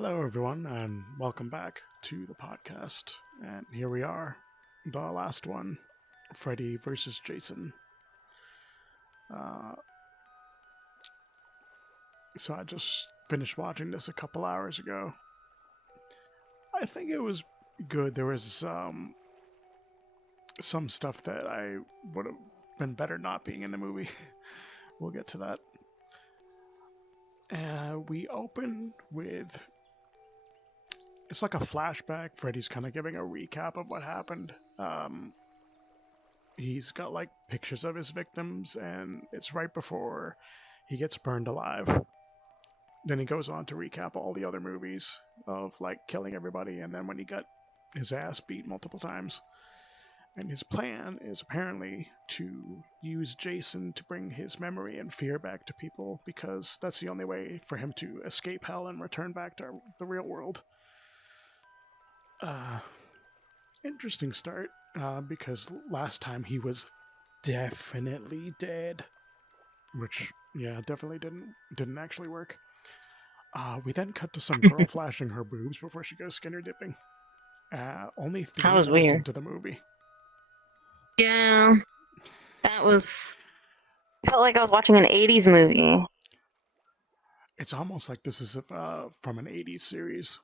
Hello, everyone, and welcome back to the podcast. And here we are, the last one, Freddy versus Jason. Uh, so I just finished watching this a couple hours ago. I think it was good. There was some stuff that I would have been better not being in the movie. We'll get to that. We open with it's like a flashback. Freddy's kind of giving a recap of what happened. He's got like pictures of his victims, and it's right before he gets burned alive. Then he goes on to recap all the other movies of like killing everybody, and then when he got his ass beat multiple times. And his plan is apparently to use Jason to bring his memory and fear back to people because that's the only way for him to escape hell and return back to the real world. Interesting start, because last time he was definitely dead, which definitely didn't actually work. We then cut to some girl flashing her boobs before she goes skinner dipping. Only That 3 was minutes weird. into the movie. Yeah, that was. Felt like I was watching an 80s movie. It's almost like this is from an 80s series.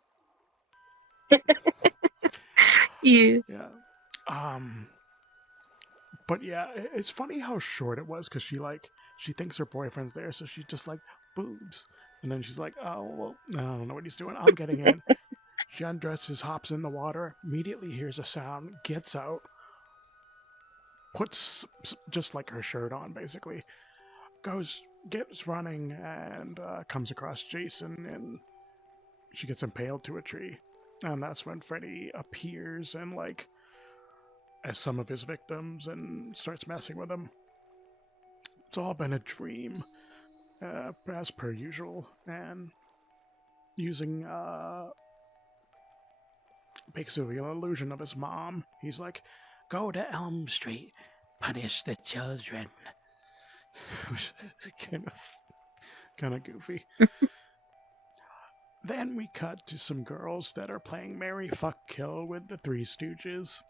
Yeah. Yeah. But yeah, it's funny how short it was because she thinks her boyfriend's there, so she's just like boobs, and then she's like, oh well, I don't know what he's doing. I'm getting in. She undresses, hops in the water, immediately hears a sound, gets out, puts just like her shirt on, basically, gets running, and comes across Jason, and she gets impaled to a tree, and that's when Freddy appears and like as some of his victims and starts messing with them. It's all been a dream, as per usual, and using basically an illusion of his mom. He's like, "Go to Elm Street, punish the children." kind of goofy. Then we cut to some girls that are playing Mary Fuck Kill with the Three Stooges,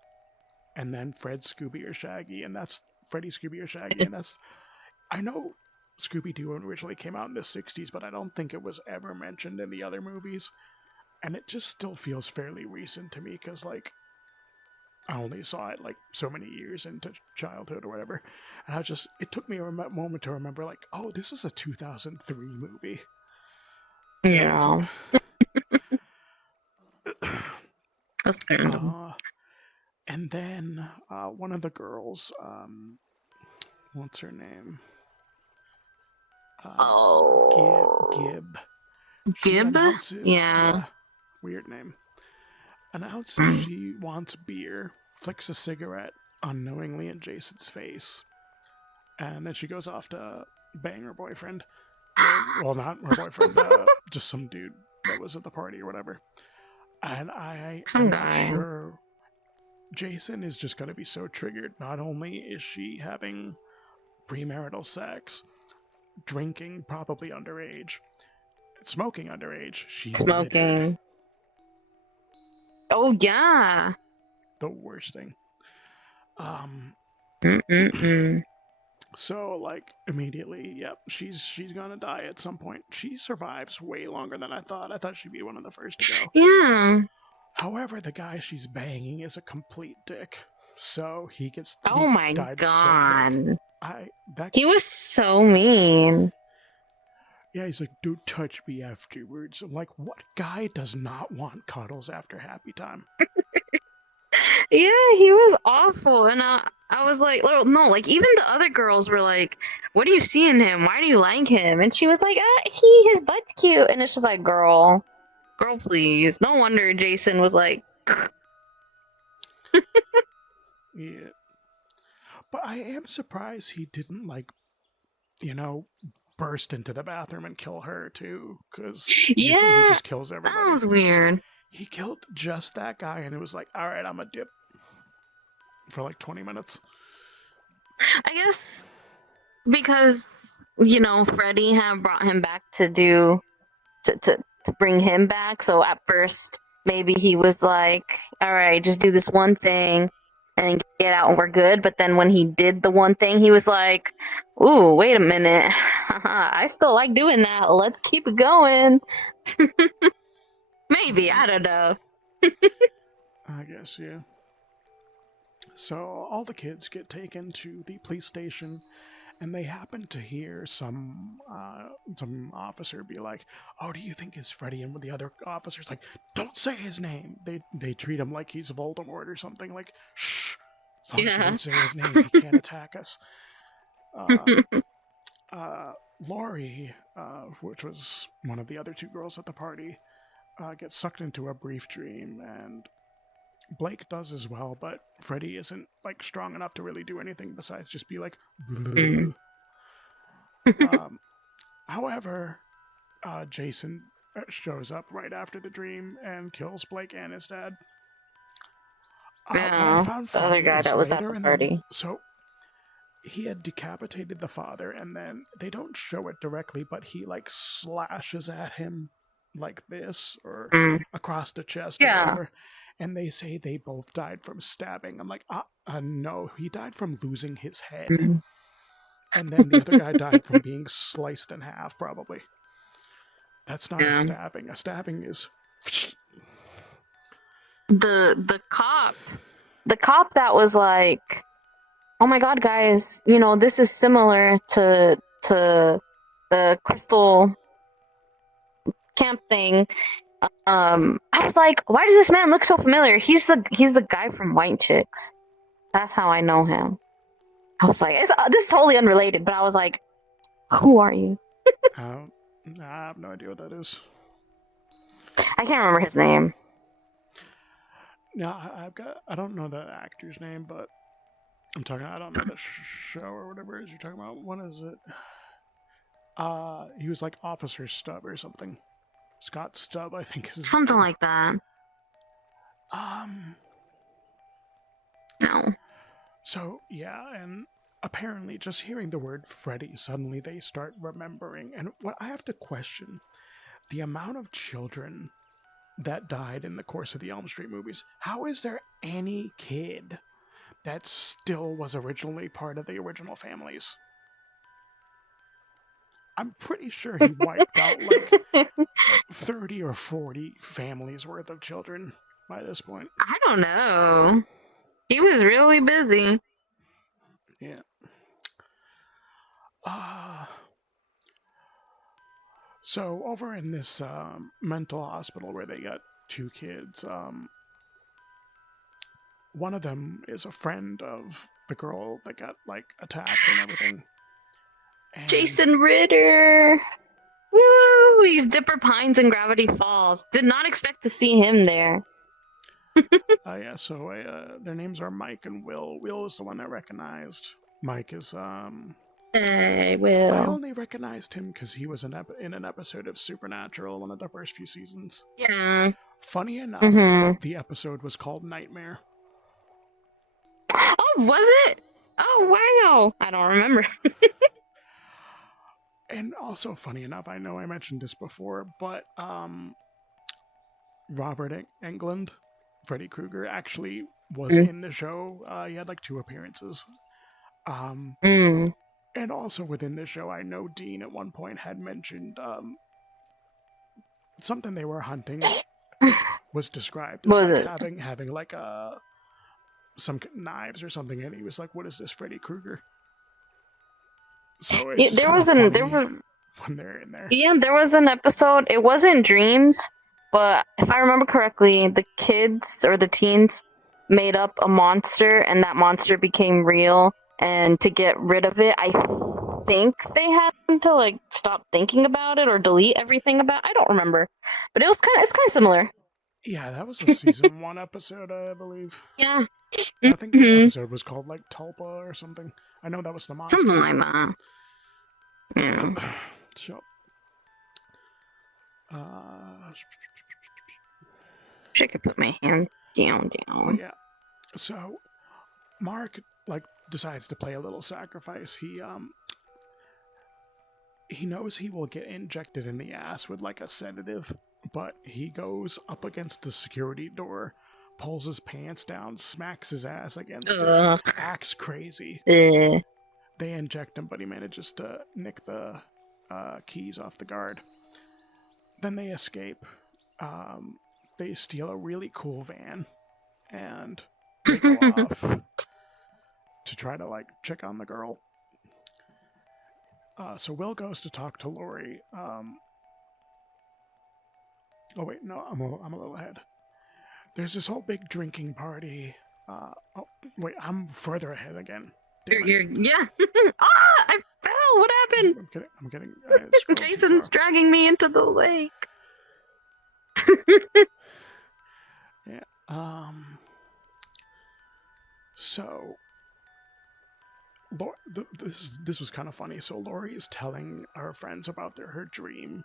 and then Fred, Scooby, or Shaggy, and that's Freddy, Scooby, or Shaggy, and that's I know Scooby Doo originally came out in the 60s, but I don't think it was ever mentioned in the other movies. And it just still feels fairly recent to me because, like, I only saw it like so many years into childhood or whatever. And it took me a moment to remember, like, oh, this is a 2003 movie. Yeah. That's random. And then one of the girls, what's her name? Gib. Gib? Yeah, weird name. Announces she wants beer, flicks a cigarette unknowingly in Jason's face, and then she goes off to bang her boyfriend. Well, not her boyfriend, just some dude that was at the party or whatever. And I'm not sure. Jason is just going to be so triggered. Not only is she having premarital sex, drinking probably underage, smoking underage, she's Smoking. littered. Oh yeah. The worst thing. So like immediately, yep, she's gonna die at some point. She survives way longer than I thought. I thought she'd be one of the first to go. Yeah. However, the guy she's banging is a complete dick. So he gets. Oh my god. He was so mean. Yeah, he's like, "Don't touch me afterwards." I'm like, what guy does not want cuddles after happy time? Yeah, he was awful, and I was like, no, like even the other girls were like, "What do you see in him? Why do you like him?" And she was like, his butt's cute," and it's just like, girl, please. No wonder Jason was like, yeah. But I am surprised he didn't like, burst into the bathroom and kill her too, because usually he just kills everybody. That was weird. He killed just that guy, and it was like, all right, I'm a dip for like 20 minutes. I guess because Freddy had brought him back to to bring him back. So at first, maybe he was like, all right, just do this one thing and get out and we're good. But then when he did the one thing, he was like, ooh, wait a minute. I still like doing that. Let's keep it going. Maybe, I don't know. I guess, yeah. So all the kids get taken to the police station, and they happen to hear some officer be like, "Oh, do you think it's Freddy?" And the other officer's like, "Don't say his name." They treat him like he's Voldemort or something. Like, shh. As long as we don't say his name, he can't attack us. Lori, which was one of the other two girls at the party, gets sucked into a brief dream, and Blake does as well, but Freddy isn't like strong enough to really do anything besides just be like. However, Jason shows up right after the dream and kills Blake and his dad. What I found the other guy that was at the party. So he had decapitated the father, and then they don't show it directly, but he like slashes at him like this or across the chest or whatever. And they say they both died from stabbing. I'm like, no, he died from losing his head. And then the other guy died from being sliced in half, probably. That's not a stabbing. A stabbing is... The cop that was like, oh my god, guys, this is similar to the crystal camp thing. I was like, why does this man look so familiar? He's the guy from White Chicks. That's how I know him. I was like, this is totally unrelated, but I was like, who are you? I have no idea what that is. I can't remember his name. No, I don't know the actor's name, but I don't know the show or whatever it is you're talking about. What is it? He was like Officer Stubb or something. Scott Stubb, I think is his something name. like that. No. So, yeah, and apparently just hearing the word Freddy, suddenly they start remembering. And what I have to question, the amount of children that died in the course of the Elm Street movies. How is there any kid that still was originally part of the original families? I'm pretty sure he wiped out like 30 or 40 families worth of children by this point. I don't know. He was really busy. Yeah. So over in this mental hospital where they got two kids, one of them is a friend of the girl that got like attacked and everything. And Jason Ritter. Woo! He's Dipper Pines and Gravity Falls. Did not expect to see him there. yeah, so their names are Mike and Will. Will is the one that recognized. Mike is Hey, Will. I only recognized him because he was in an episode of Supernatural, one of the first few seasons. Yeah. Funny enough, the episode was called Nightmare. Oh, was it? Oh, wow. I don't remember. And also, funny enough, I know I mentioned this before, but Robert Englund, Freddy Krueger, actually was in the show. He had like 2 appearances. And also within this show, I know Dean at one point had mentioned something they were hunting was described as like having like some knives or something, and he was like, "What is this, Freddy Krueger?" So it's when they're in there. Yeah, there was an episode. It wasn't dreams, but if I remember correctly, the kids or the teens made up a monster, and that monster became real. And to get rid of it, I think they had to like stop thinking about it or delete everything about. I don't remember, but it's kind of similar. Yeah, that was a season 1 episode, I believe. Yeah, I think the episode was called like Tulpa or something. I know that was the monster. something like that. Yeah. So, I could put my hand down. But yeah, so Mark like decides to play a little sacrifice. He knows he will get injected in the ass with like a sedative, but he goes up against the security door, pulls his pants down, smacks his ass against it, acts crazy. Eh. They inject him, but he manages to nick the keys off the guard. Then they escape. They steal a really cool van, and they go off to try to like check on the girl. So Will goes to talk to Lori. Oh wait, no, I'm a little ahead. There's this whole big drinking party. Oh wait, I'm further ahead again. Yeah. I fell. What happened? I'm getting. Jason's dragging me into the lake. Yeah. So, this was kind of funny. So Lori is telling her friends about her dream,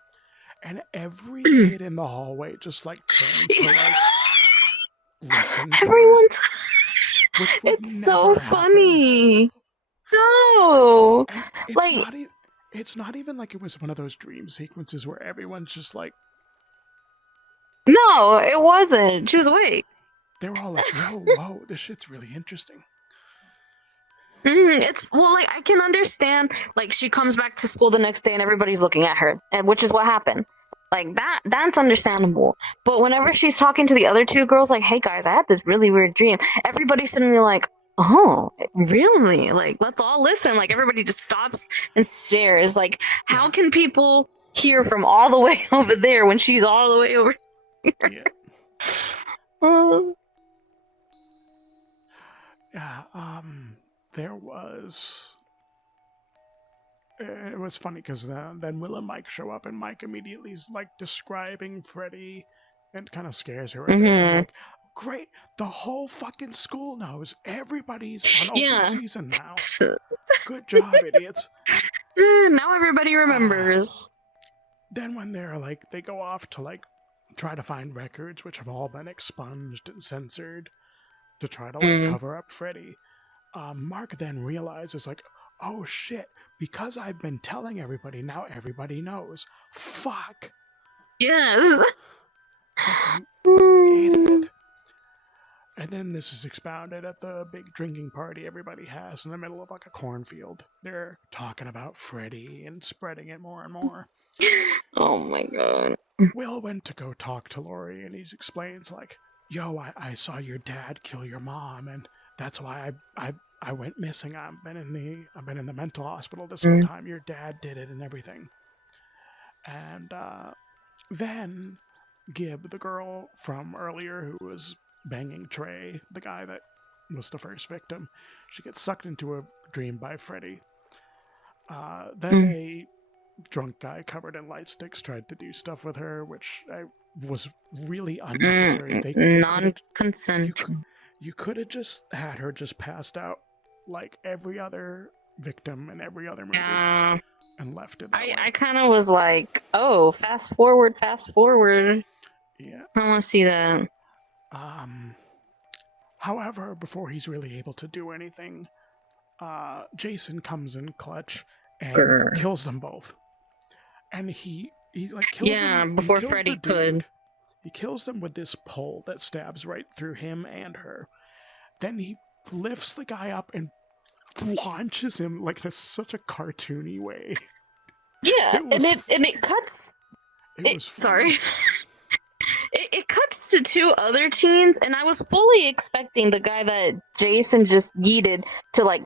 and every kid in the hallway just like turns to like listen. Everyone's. It's so funny. No, it's like it's not even like it was one of those dream sequences where everyone's just like. No, it wasn't. She was awake. They were all like, whoa, this shit's really interesting. It's like I can understand. Like she comes back to school the next day and everybody's looking at her, and which is what happened. Like that's understandable. But whenever she's talking to the other two girls, like, "Hey guys, I had this really weird dream," everybody's suddenly like, "Oh, really? Like, let's all listen." Like everybody just stops and stares. Like, how can people hear from all the way over there when she's all the way over here? Yeah. There was. It was funny because then Will and Mike show up, and Mike immediately is like describing Freddy, and kind of scares her. Like, great, the whole fucking school knows. Everybody's on open season now. Good job, idiots. Now everybody remembers. Then when they go off to like try to find records, which have all been expunged and censored, to try to like cover up Freddy. Mark then realizes like, oh shit, because I've been telling everybody, now everybody knows. Fuck. Yes. Fucking idiot. And then this is expounded at the big drinking party everybody has in the middle of like a cornfield. They're talking about Freddy and spreading it more and more. Oh my god. Will went to go talk to Lori, and he explains like, yo, I saw your dad kill your mom, and that's why I went missing. I've been in the mental hospital this whole time. Your dad did it and everything. And then Gib, the girl from earlier who was banging Trey, the guy that was the first victim, she gets sucked into a dream by Freddy. Then a drunk guy covered in light sticks tried to do stuff with her, which was really unnecessary. Non-consensual. You could have just had her just passed out like every other victim in every other movie and left it that way. I kind of was like, oh, fast forward. Yeah. I want to see that. However, before he's really able to do anything, Jason comes in clutch and kills them both. And he like kills them before Freddy could. He kills them with this pole that stabs right through him and her. Then he lifts the guy up and launches him like in such a cartoony way. Yeah, it cuts. Sorry. It cuts to two other teens, and I was fully expecting the guy that Jason just yeeted to like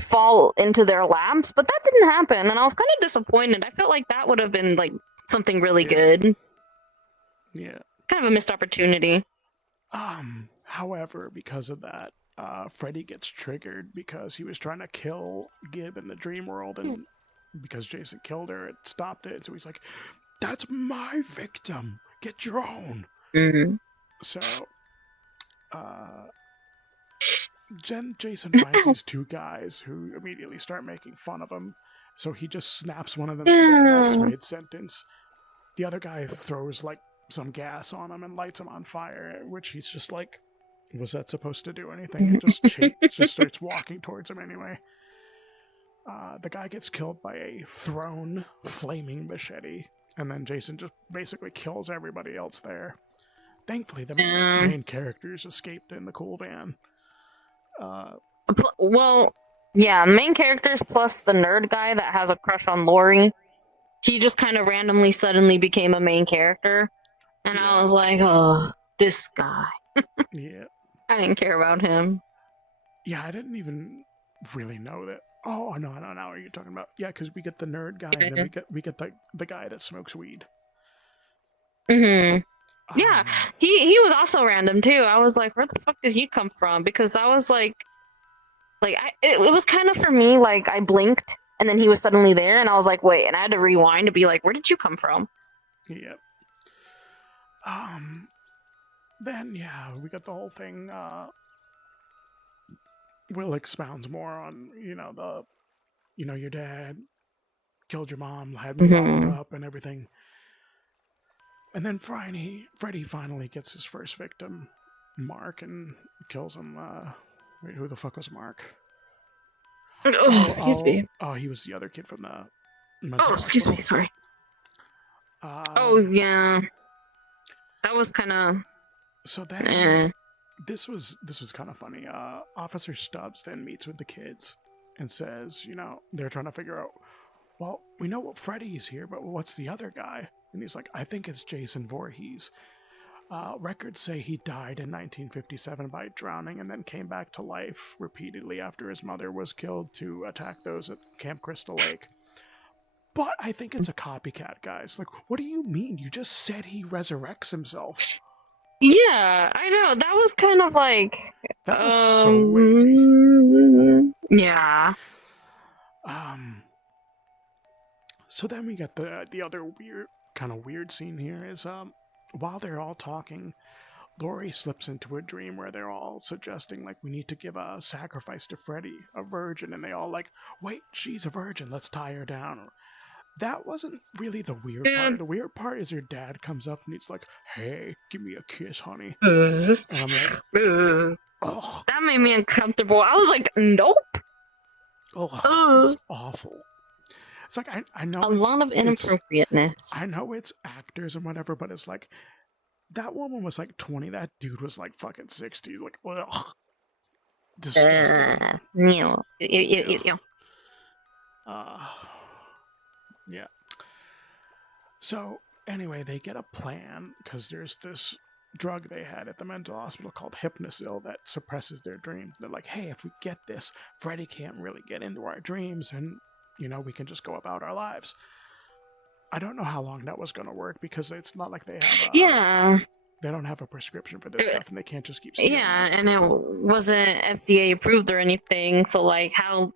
fall into their laps, but that didn't happen, and I was kind of disappointed. I felt like that would have been like something really good. Yeah. Kind of a missed opportunity. However, because of that, Freddy gets triggered because he was trying to kill Gib in the dream world, and because Jason killed her, it stopped it. So he's like, "That's my victim. Get your own." So, Jason finds these two guys who immediately start making fun of him. So he just snaps one of them in the next mid-sentence. The other guy throws like some gas on him and lights him on fire, which he's just like, was that supposed to do anything? And just starts walking towards him anyway. The guy gets killed by a thrown flaming machete. and then Jason just basically kills everybody else there. Thankfully, the Um, main characters escaped in the cool van. well, yeah, main characters plus the nerd guy that has a crush on Lori. He just kind of randomly, suddenly became a main character, and I Yeah. was like, oh, this guy. Yeah. I didn't care about him. Yeah, I didn't even really know that. Oh no, I don't know what you're talking about. Yeah, because we get the nerd guy, and then Yeah. we get the guy that smokes weed. Hmm. Yeah, Um, he was also random too. I was like, where the fuck did he come from? Because I was like it was kind of for me like I blinked and then he was suddenly there, and I was like, wait, and I had to rewind to be like, where did you come from? yeah. Um, then yeah, we got the whole thing. Will expounds more on your dad killed your mom, had me locked Hmm. up, and everything. And then Freddy finally gets his first victim, Mark, and kills him. Wait, who the fuck was Mark? Oh, excuse me. He was the other kid from the Oh, mental excuse me. hospital. Sorry. Oh Um, yeah, that was kind of. so then Eh. this was kind of funny. Officer Stubbs then meets with the kids and says, they're trying to figure out. Well, we know what Freddy's here, but what's the other guy? And he's like, I think it's Jason Voorhees. Records say he died in 1957 by drowning and then came back to life repeatedly after his mother was killed to attack those at Camp Crystal Lake. But I think it's a copycat, guys. Like, what do you mean? You just said he resurrects himself. Yeah, I know. That was kind of like. That was so lazy. Yeah. Um. So then we get the other weird scene here is while they're all talking, Lori slips into a dream where they're all suggesting like we need to give a sacrifice to Freddy, a virgin, and they all like, wait, she's a virgin, let's tie her down. That wasn't really the weird part. And The weird part is your dad comes up and he's like, hey, give me a kiss, honey. And I'm like, oh, that made me uncomfortable. I was like, nope. oh, it was awful. It's like I know A lot of inappropriateness. I know it's actors and whatever, but it's like that woman was like 20. That dude was like fucking 60. Like, ugh, disgusting. Ew. Ew. Yeah. So anyway, they get a plan because there's this drug they had at the mental hospital called Hypnosil that suppresses their dreams. They're like, hey, if we get this, Freddy can't really get into our dreams, and we can just go about our lives. I don't know how long that was going to work because it's not like they have Yeah. they don't have a prescription for this stuff and they can't just keep stealing Yeah, it. and it wasn't FDA approved or anything. So like how,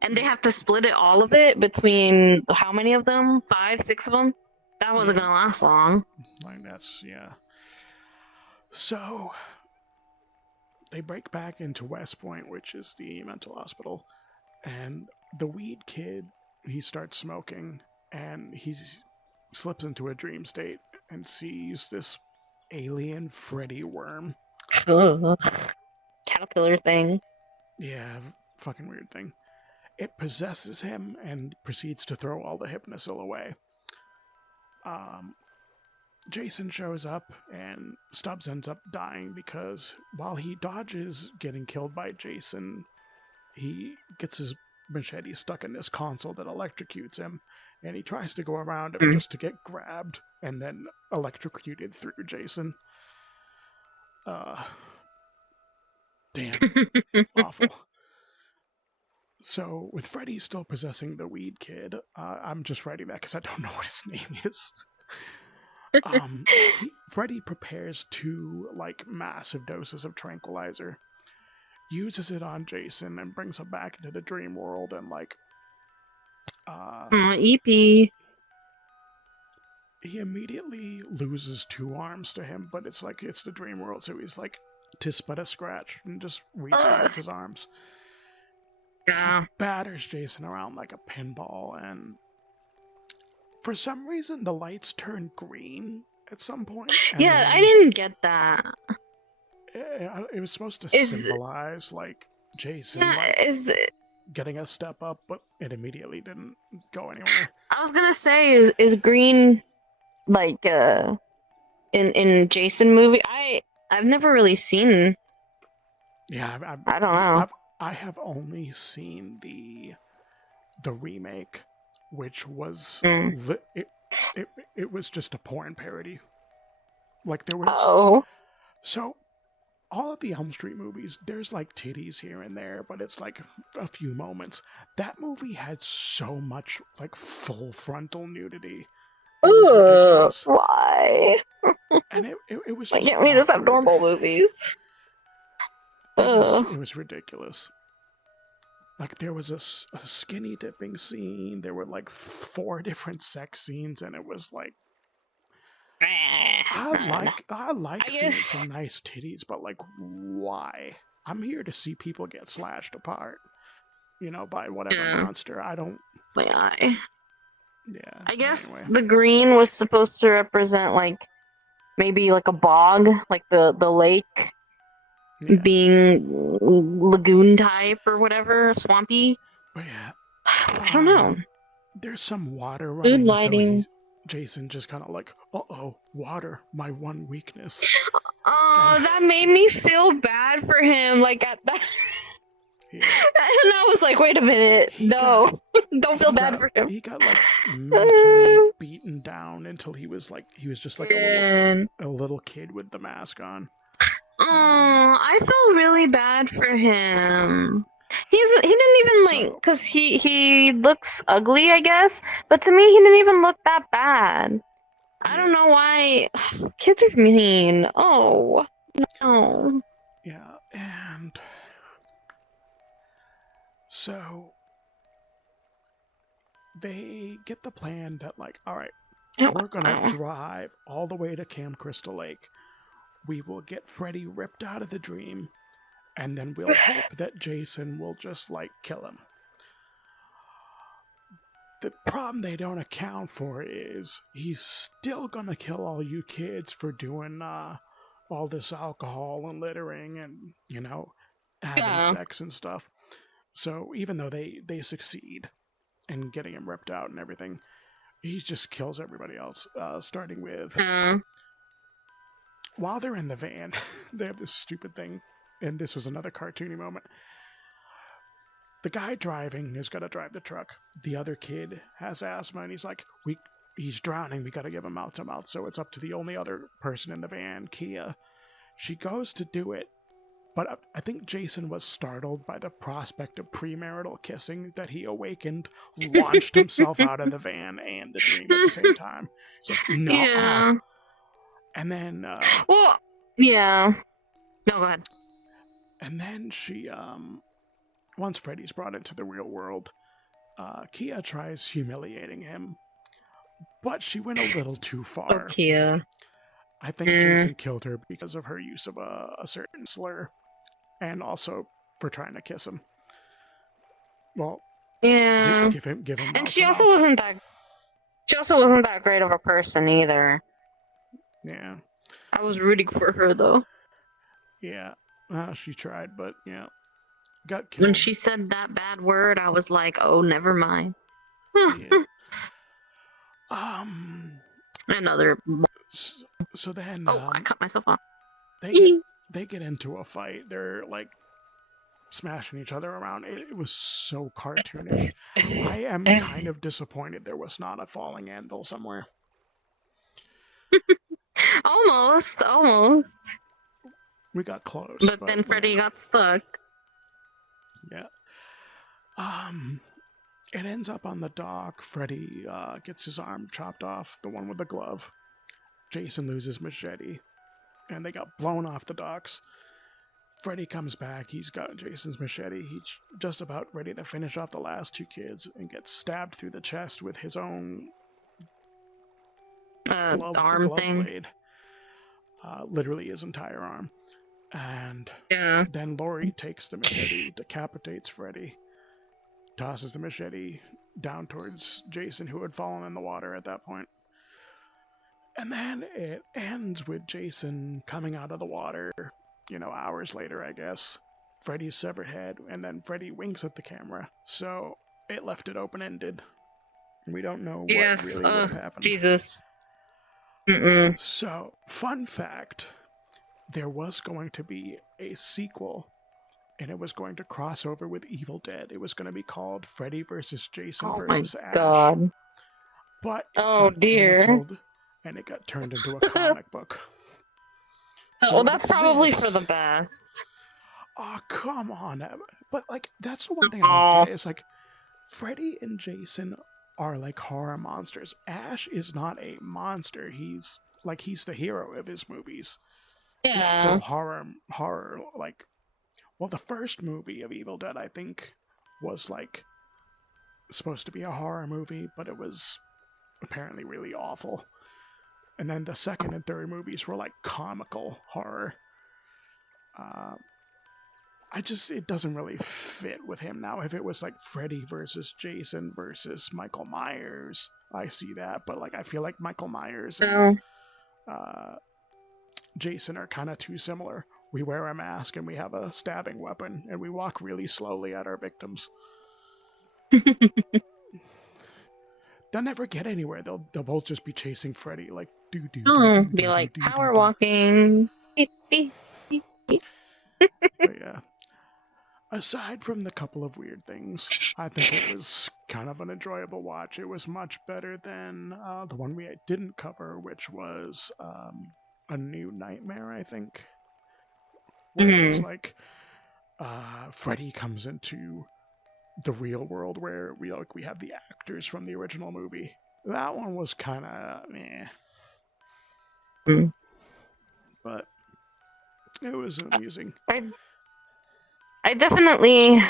and they have to split all of it between how many of them? 5, 6 of them. That wasn't gonna last long. Like that's So they break back into West Point, which is the mental hospital, and the weed kid, he starts smoking and he slips into a dream state and sees this alien Freddy worm. Ugh. Caterpillar thing. Yeah, fucking weird thing. It possesses him and proceeds to throw all the Hypnosil away. Jason shows up and Stubbs ends up dying because while he dodges getting killed by Jason, he gets his machete stuck in this console that electrocutes him, and he tries to go around him just to get grabbed and then electrocuted through Jason. Damn. Awful. So, with Freddy still possessing the weed kid, I'm just writing that because I don't know what his name is. Freddy prepares 2 massive doses of tranquilizer, uses it on Jason, and brings him back into the dream world. And EP. he immediately loses 2 arms to him, but it's the dream world, so he's like, "'Tis but a scratch," and just respawns his arms. Yeah. He batters Jason around like a pinball, and for some reason the lights turn green at some point. Yeah, I didn't get that. It was supposed to symbolize Jason getting a step up, but it immediately didn't go anywhere. I was gonna say, is green like in Jason movie? I've never really seen. Yeah, I don't know. I have only seen the remake, which was Mm. it it was just a porn parody. Like there was Oh. so all of the Elm Street movies, there's like titties here and there, but it's like a few moments. That movie had so much like full frontal nudity. It was Ugh, ridiculous. why? And it was Why just can't we just have awkward. normal movies? Ugh. It was ridiculous. Like there was a skinny dipping scene. There were like 4 different sex scenes, and it was like No. I like I seeing guess. some nice titties, but like why? I'm here to see people get slashed apart, by whatever Yeah. monster. I don't. My eye. Yeah. I guess Anyway. the green was supposed to represent like maybe like a bog, like the lake Yeah. being lagoon type or whatever, swampy. But yeah. I don't know. There's some water Good running, so lighting. Jason just kind of like, water, my one weakness. Oh, And that made me feel bad for him. Like at that, yeah, and I was like, wait a minute, he got no, don't feel bad for him. he got like mentally beaten down until he was just like And a little kid with the mask on. oh, I felt really bad for him. He didn't even like So because he looks ugly, I guess. But to me, he didn't even look that bad. I yeah, don't know why kids are mean. Oh no. yeah, and so they get the plan that like, all right, we're gonna Ow. drive all the way to Camp Crystal Lake. We will get Freddy ripped out of the dream, and then we'll hope that Jason will just like kill him. The problem they don't account for is he's still gonna kill all you kids for doing all this alcohol and littering and having Yeah. sex and stuff. So even though they succeed in getting him ripped out and everything, he just kills everybody else. Starting with Uh, while they're in the van, they have this stupid thing, and this was another cartoony moment. The guy driving is gonna drive the truck. The other kid has asthma, and he's like, he's drowning. We gotta give him mouth to mouth. So it's up to the only other person in the van, Kia. She goes to do it, but I think Jason was startled by the prospect of premarital kissing that he awakened, launched himself out of the van and the dream at the same time. He's like, no. yeah. And then, Well, yeah. No, go ahead. and then she, once Freddy's brought into the real world, Kia tries humiliating him, but she went a little too far. Oh, Kia. I think Jason killed her because of her use of a certain slur, and also for trying to kiss him. Well, Yeah. give him. And she also wasn't that great of a person either. Yeah. I was rooting for her though. Yeah. She tried, but yeah, got killed. When she said that bad word, I was like, oh, never mind. Yeah. Another. So then, I cut myself off. they get into a fight. They're like smashing each other around. It was so cartoonish. I am kind of disappointed there was not a falling anvil somewhere. Almost. We got close, But then Freddy got stuck. Yeah. It ends up on the dock. Freddy gets his arm chopped off, the one with the glove. Jason loses machete, and they got blown off the docks. Freddy comes back. He's got Jason's machete. He's just about ready to finish off the last 2 kids and gets stabbed through the chest with his own arm thing. blade. Literally his entire arm. And yeah. Then Laurie takes the machete, decapitates Freddy, tosses the machete down towards Jason, who had fallen in the water at that point. And then it ends with Jason coming out of the water, hours later, I guess. Freddy's severed head, and then Freddy winks at the camera. So it left it open-ended. We don't know what Yes. really would have happened. Jesus. Mm-mm. So, fun fact, there was going to be a sequel, and it was going to cross over with Evil Dead. It was going to be called Freddy versus Jason Oh my versus Ash. god. But it Oh got dear. canceled, and it got turned into a comic book. So Well, that's probably for the exists. best. Oh, come on. But, like, that's the one thing I don't get is, like, Freddy and Jason are, like, horror monsters. Ash is not a monster. He's the hero of his movies. It's still Yeah. horror, like, well, the first movie of Evil Dead, I think, was, like, supposed to be a horror movie, but it was apparently really awful. And then the second and third movies were, like, comical horror. It doesn't really fit with him now. If it was like Freddy versus Jason versus Michael Myers, I see that. But like, I feel like Michael Myers and Jason are kind of too similar. We wear a mask and we have a stabbing weapon and we walk really slowly at our victims. They'll never get anywhere. They'll both just be chasing Freddy like Be like power walking. But yeah. Aside from the couple of weird things, I think it was kind of an enjoyable watch. It was much better than the one we didn't cover, which was A New Nightmare, I think. Where it's like Freddy comes into the real world where we have the actors from the original movie. That one was kind of meh. But it was amusing. I definitely.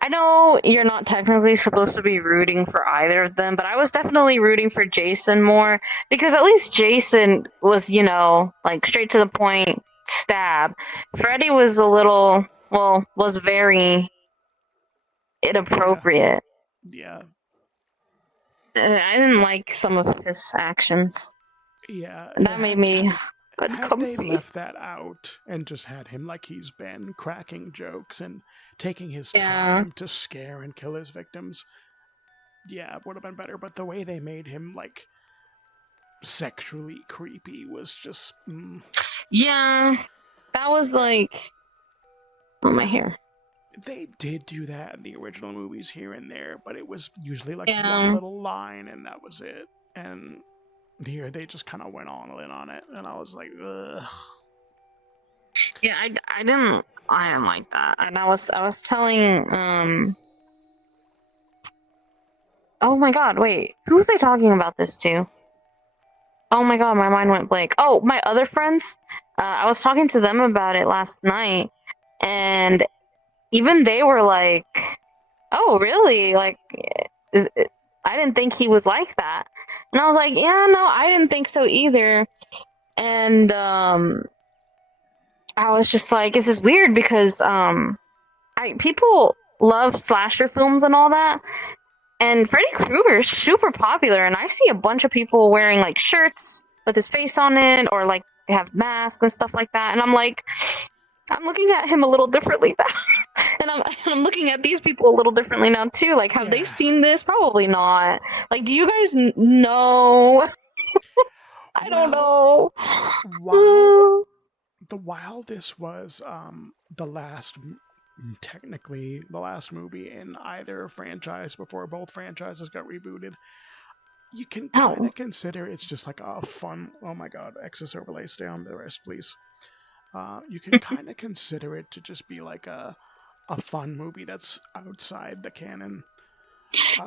I know you're not technically supposed to be rooting for either of them, but I was definitely rooting for Jason more because at least Jason was, like straight to the point, stab. Freddy was was very inappropriate. Yeah. I didn't like some of his actions. Yeah. And that made me had they left that out and just had him like he's been cracking jokes and taking his time to scare and kill his victims, yeah, it would have been better. But the way they made him like sexually creepy was just yeah, that was like my hair. They did do that in the original movies here and there, but it was usually like one little line and that was it. And here they just kind of went all in on it, and I was like, ugh. Yeah, I didn't like that, and I was telling oh my god, wait, who was I talking about this to? Oh my god, my mind went blank. Oh, my other friends. I was talking to them about it last night, and even they were like, "Oh, really? Like, I didn't think he was like that." And I was like, yeah, no, I didn't think so either. And I was just like, this is weird because people love slasher films and all that. And Freddy Krueger is super popular, and I see a bunch of people wearing like shirts with his face on it, or like they have masks and stuff like that. And I'm like, I'm looking at him a little differently now. And I'm looking at these people a little differently now too. Like, have they seen this? Probably not. Like, do you guys know? I don't know. While this was technically the last movie in either franchise before both franchises got rebooted, you can kind of consider it's just like a fun. Oh my god, excess overlay, stay on the rest, please. You can kind of consider it to just be like a fun movie that's outside the canon.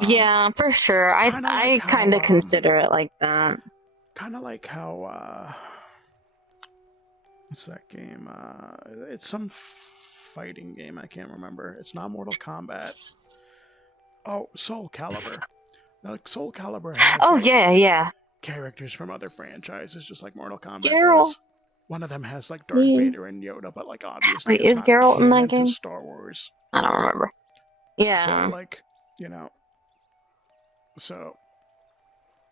Yeah, for sure. I kind of consider it like that. Kind of like how what's that game? It's some fighting game. I can't remember. It's not Mortal Kombat. Oh, Soul Calibur. Like Soul Calibur has characters from other franchises, just like Mortal Kombat does. One of them has like Darth Vader and Yoda, but like obviously it's not Geralt in that game? to Star Wars. I don't remember. Yeah, but, like so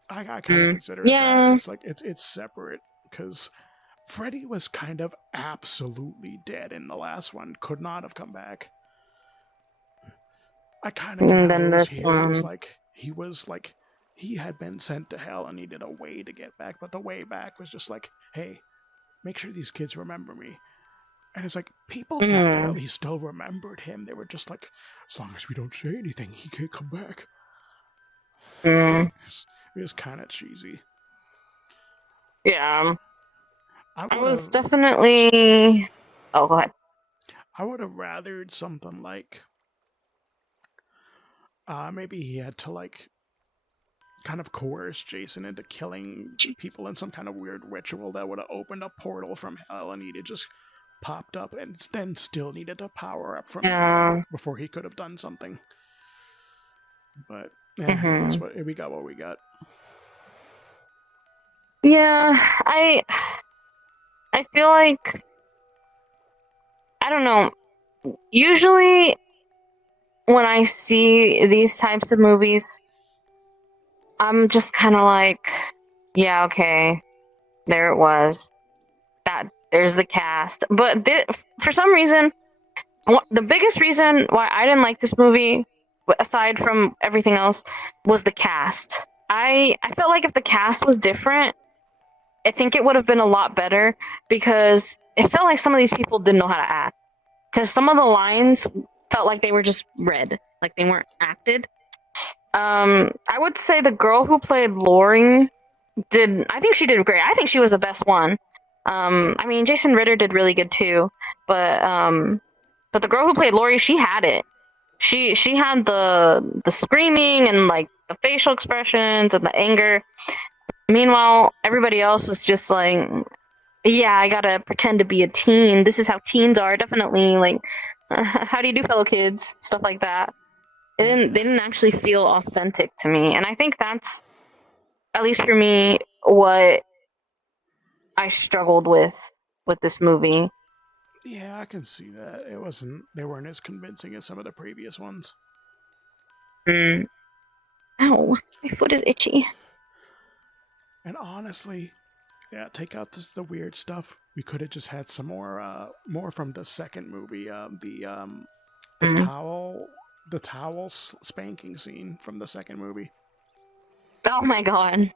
I kind of consider it that. It's like it's separate because Freddy was kind of absolutely dead in the last one. Could not have come back. I kind of get how this one was like he was like, he had been sent to hell and needed a way to get back, but the way back was just like, hey, make sure these kids remember me. And it's like, people Mm. definitely still remembered him. They were just like, as long as we don't say anything, he can't come back. Mm. It was kind of cheesy. Yeah. I would was have, definitely. Oh, go ahead. I would have rathered something like, maybe he had to like kind of coerce Jason into killing people in some kind of weird ritual that would have opened a portal from hell, and he'd just popped up and then still needed to power up from there Yeah. before he could have done something. But Hmm. it's what we got. What we got. Yeah. I feel like I don't know. Usually, when I see these types of movies, I'm just kind of like, yeah, okay, there it was. That there's the cast. But for some reason, the biggest reason why I didn't like this movie, aside from everything else, was the cast. I felt like if the cast was different, I think it would have been a lot better because it felt like some of these people didn't know how to act. Because some of the lines felt like they were just read, like they weren't acted. I would say the girl who played Lori did. I think she did great. I think she was the best one. I mean, Jason Ritter did really good too, but the girl who played Lori, she had it. She had the screaming and like the facial expressions and the anger. Meanwhile, everybody else was just like, yeah, I gotta pretend to be a teen. This is how teens are, definitely. Like, how do you do, fellow kids? Stuff like that. They Yeah. didn't actually feel authentic to me, and I think that's, at least for me, what I struggled with this movie. Yeah, I can see that. It wasn't. They weren't as convincing as some of the previous ones. Mm. Ow, my foot is itchy. And honestly, yeah, take out the weird stuff. We could have just had some more from the second movie. The Mm. towel spanking scene from the second movie. Oh my god.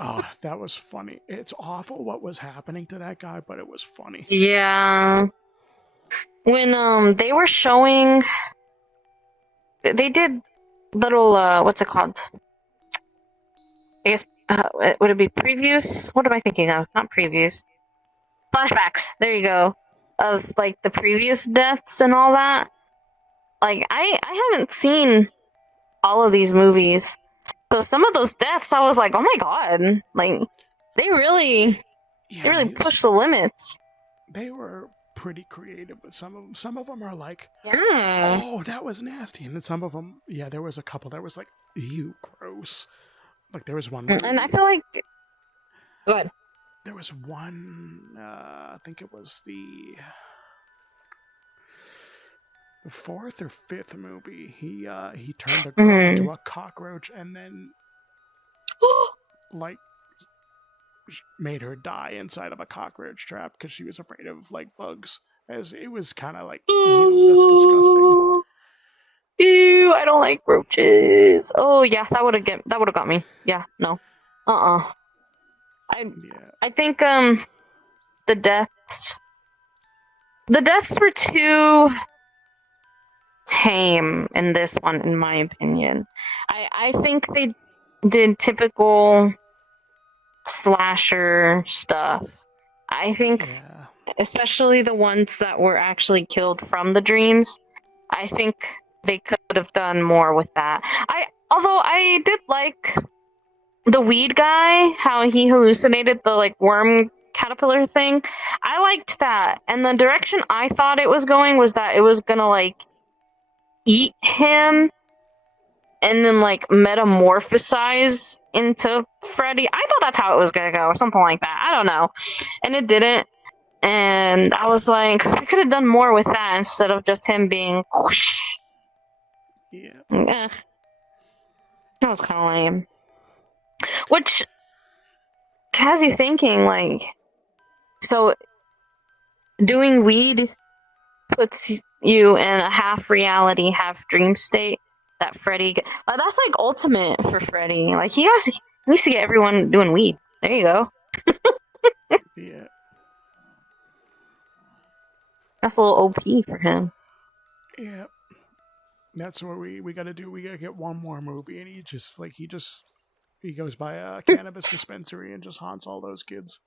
Oh, that was funny. It's awful what was happening to that guy, but it was funny. Yeah. When they were showing, they did little what's it called? I guess would it be previews? What am I thinking of? Not previews. Flashbacks. There you go. Of like the previous deaths and all that. Like I haven't seen all of these movies. So some of those deaths I was like, "Oh my god." Like they Yeah, really pushed the limits. they were pretty creative with some of them. Some of them are like, Yeah. oh, that was nasty. And then some of them, yeah, there was a couple that was like, ew, gross. Like there was one where And I feel like go ahead. there was one, I think it was the fourth or fifth movie. He turned a girl Mhm. into a cockroach and then like made her die inside of a cockroach trap because she was afraid of like bugs. As it was kind of like, ew, that's disgusting. Ew, I don't like roaches. Oh yeah, that would have got me. Yeah, no. Uh-uh. I Yeah, I think the deaths the deaths were too tame in this one, in my opinion. I think they did typical slasher stuff. I think yeah, especially the ones that were actually killed from the dreams, I think they could have done more with that. Although I did like the weed guy, how he hallucinated the like worm caterpillar thing. I liked that. And the direction I thought it was going was that it was gonna like eat him and then like metamorphosize into Freddy. I thought that's how it was gonna go, or something like that. I don't know. And it didn't. And I was like, we could have done more with that instead of just him being whoosh. yeah. Eh, that was kind of lame. Which has you thinking, like, so doing weed puts you in a half reality, half dream state. that Freddy. That's like ultimate for Freddy. Like he needs to get everyone doing weed. There you go. Yeah. That's a little OP for him. Yeah. That's what we gotta do. We gotta get one more movie, and he goes by a cannabis dispensary and just haunts all those kids.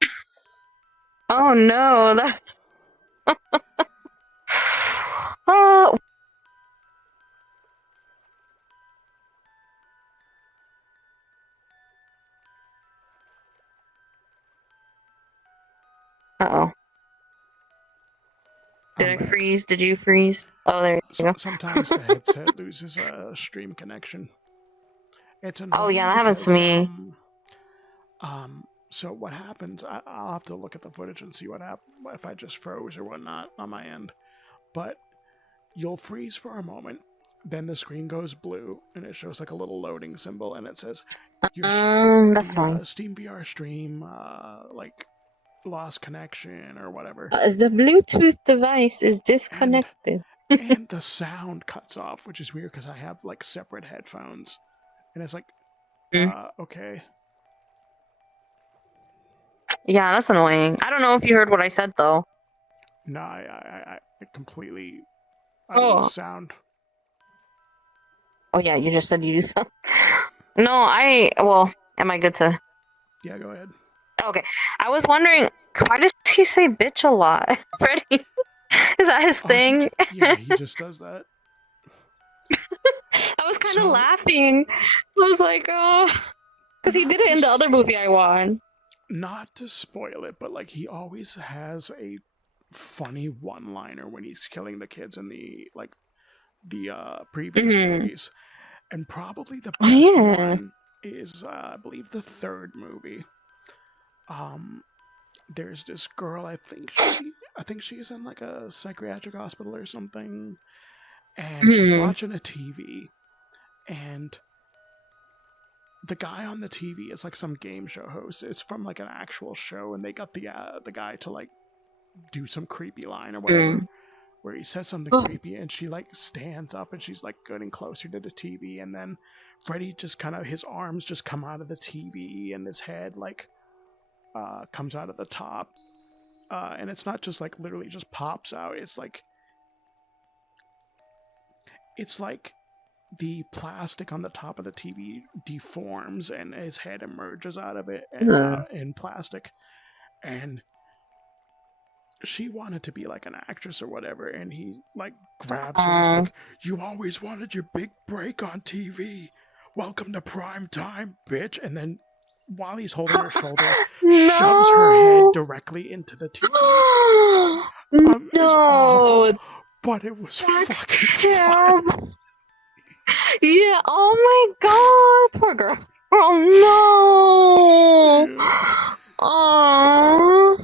Oh no, that. Oh. Uh-oh. Did I freeze? Did you freeze? Oh, there you go. Sometimes the headset loses a stream connection. It's annoying. Oh yeah, that happens to me. So what happens? I'll have to look at the footage and see what happened if I just froze or whatnot on my end. But you'll freeze for a moment, then the screen goes blue and it shows like a little loading symbol, and it says That's fine. Steam VR stream like lost connection or whatever. The Bluetooth device is disconnected. And the sound cuts off, which is weird because I have like separate headphones, and it's like, okay. Yeah, that's annoying. I don't know if you heard what I said though. No, I completely. I lose sound. Oh yeah, you just said you do something. No, am I good to? Yeah, go ahead. Okay, I was wondering why does he say bitch a lot, Freddy? Is that his thing? He just does that. I was kind of laughing. I was like, oh, because he did it in the other movie I watched. Not to spoil it, but like he always has a funny one-liner when he's killing the kids in the previous movies, and probably the best one is I believe the third movie. There's this girl. I think she's in like a psychiatric hospital or something, and she's watching a TV, and the guy on the TV is like some game show host. It's from like an actual show, and they got the guy to like do some creepy line or whatever, where he says something creepy, and she like stands up and she's like getting closer to the TV, and then Freddy just kind of his arms just come out of the TV, and his head like comes out of the top, and it's not just like literally just pops out. It's like the plastic on the top of the TV deforms and his head emerges out of it in plastic. And she wanted to be like an actress or whatever, and he like grabs her and is like, "You always wanted your big break on TV. Welcome to prime time, bitch." And then while he's holding her shoulders, shoves her head directly into the TV. It was awful, but it was fucking terrible. Yeah, oh my god, poor girl. Oh no! Oh,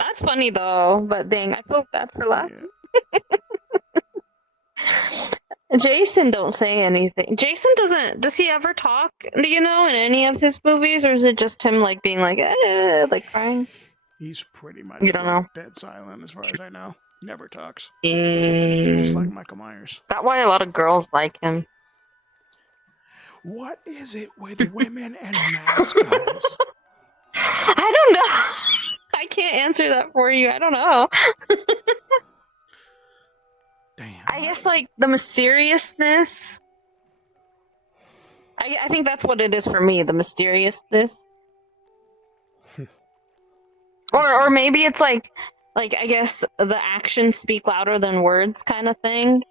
that's funny though, but dang, I feel bad for laughing. Jason don't say anything. Jason does he ever talk, do you know, in any of his movies, or is it just him like being like, like crying? He's pretty much dead silent as far as I know. Never talks. Just like Michael Myers. That's why a lot of girls like him. What is it with women and mask girls? I don't know. I can't answer that for you. I don't know. Damn. I guess like the mysteriousness. I think that's what it is for me, the mysteriousness. or maybe it's like I guess the actions speak louder than words kind of thing.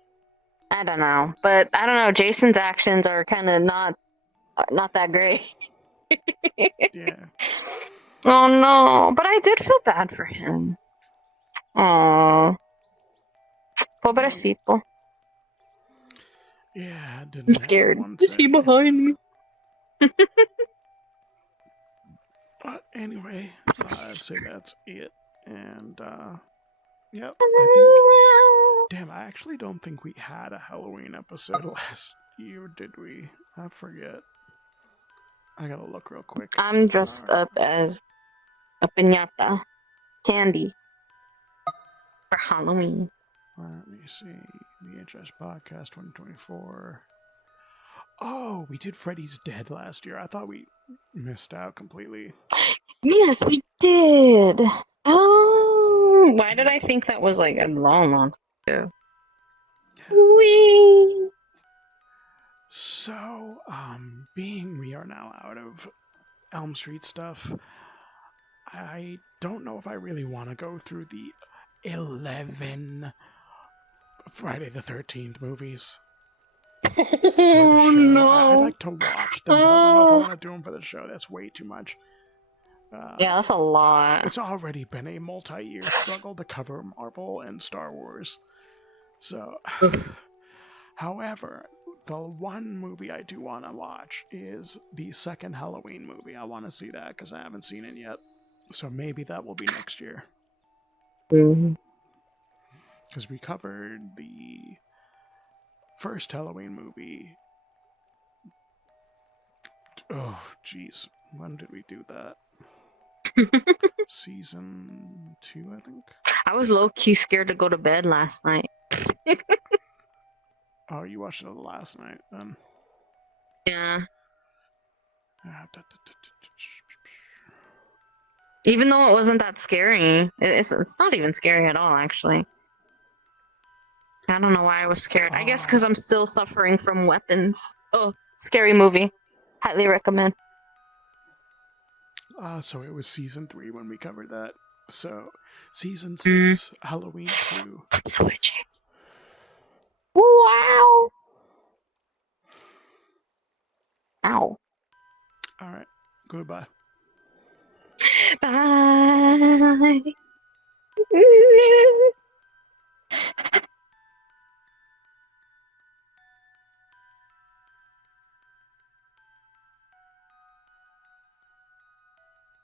I don't know, but I don't know. Jason's actions are kind of not that great. Yeah. Oh no, but I did feel bad for him. Aww. Pobrecito. Yeah, I'm scared. Is he behind me? But anyway, I'd say that's it. And yep, I actually don't think we had a Halloween episode last year, did we? I forget. I gotta look real quick. I'm dressed up as a piñata candy for Halloween. Let me see. VHS Podcast 2024. Oh, we did Freddy's Dead last year. I thought we missed out completely. Yes, we did. Oh, why did I think that was like a long, long time ago? Wee. So, being we are now out of Elm Street stuff, I don't know if I really want to go through the 11 Friday the 13th movies for the Oh show. no. I like to watch them, but I don't know if I want to do them for the show. That's way too much. Yeah, that's a lot. It's already been a multi-year struggle to cover Marvel and Star Wars. So, however, the one movie I do want to watch is the second Halloween movie. I want to see that because I haven't seen it yet. So maybe that will be next year. Because we covered the first Halloween movie. Oh, jeez. When did we do that? Season 2, I think. I was low-key scared to go to bed last night. Oh, you watched it last night then. Yeah. Even though it wasn't that scary. It's not even scary at all, actually. I don't know why I was scared. I guess because I'm still suffering from weapons. Oh, scary movie. Highly recommend. So it was season 3 when we covered that. So season 6, Halloween 2. Switching. Wow. Ow. Alright, goodbye. Bye.